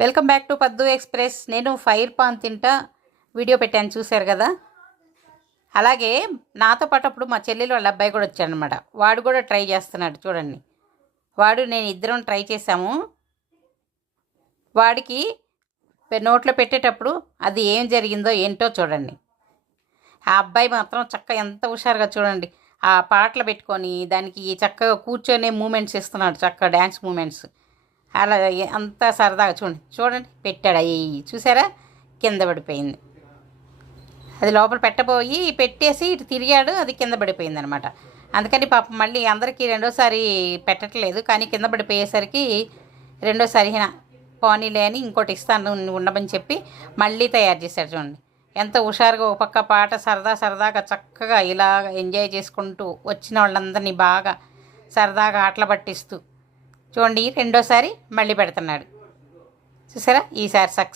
Welcome back to పద్దు express. నేను fire pan తింటా వీడియో పెట్టాను, చూశారు కదా. అలాగే నాతో పాటు అప్పుడు మా చెల్లెలు వాళ్ళ అబ్బాయి కూడా వచ్చాడనమాట. వాడు కూడా ట్రై చేస్తున్నాడు, చూడండి. వాడు నేను ఇద్దరం ట్రై చేసాము. వాడికి నోట్లో పెట్టేటప్పుడు అది ఏం జరిగిందో ఏంటో చూడండి. ఆ అబ్బాయి మాత్రం చక్కగా ఎంత హుషారుగా, చూడండి, ఆ పాటలు పెట్టుకొని దానికి చక్కగా కూర్చొని మూమెంట్స్ ఇస్తున్నాడు, చక్కగా డ్యాన్స్ మూమెంట్స్. అలా అంతా సరదాగా చూడండి చూడండి పెట్టాడు. అవి చూసారా, కింద పడిపోయింది. అది లోపల పెట్టబోయి పెట్టేసి ఇటు తిరిగాడు, అది కింద పడిపోయింది అనమాట. అందుకని పాపం మళ్ళీ అందరికీ రెండోసారి పెట్టట్లేదు. కానీ కింద పడిపోయేసరికి రెండోసారి పోనీలే అని ఇంకోటి ఇస్తాను ఉండమని చెప్పి మళ్ళీ తయారు చేశాడు. చూడండి ఎంత హుషారుగా, ఒక పక్క పాట సరదాగా చక్కగా ఇలా ఎంజాయ్ చేసుకుంటూ వచ్చిన వాళ్ళందరినీ బాగా సరదాగా ఆటలు పట్టిస్తూ చూడండి రెండోసారి మళ్ళీ పెడుతున్నాడు. చూసారా, ఈసారి సక్సెస్.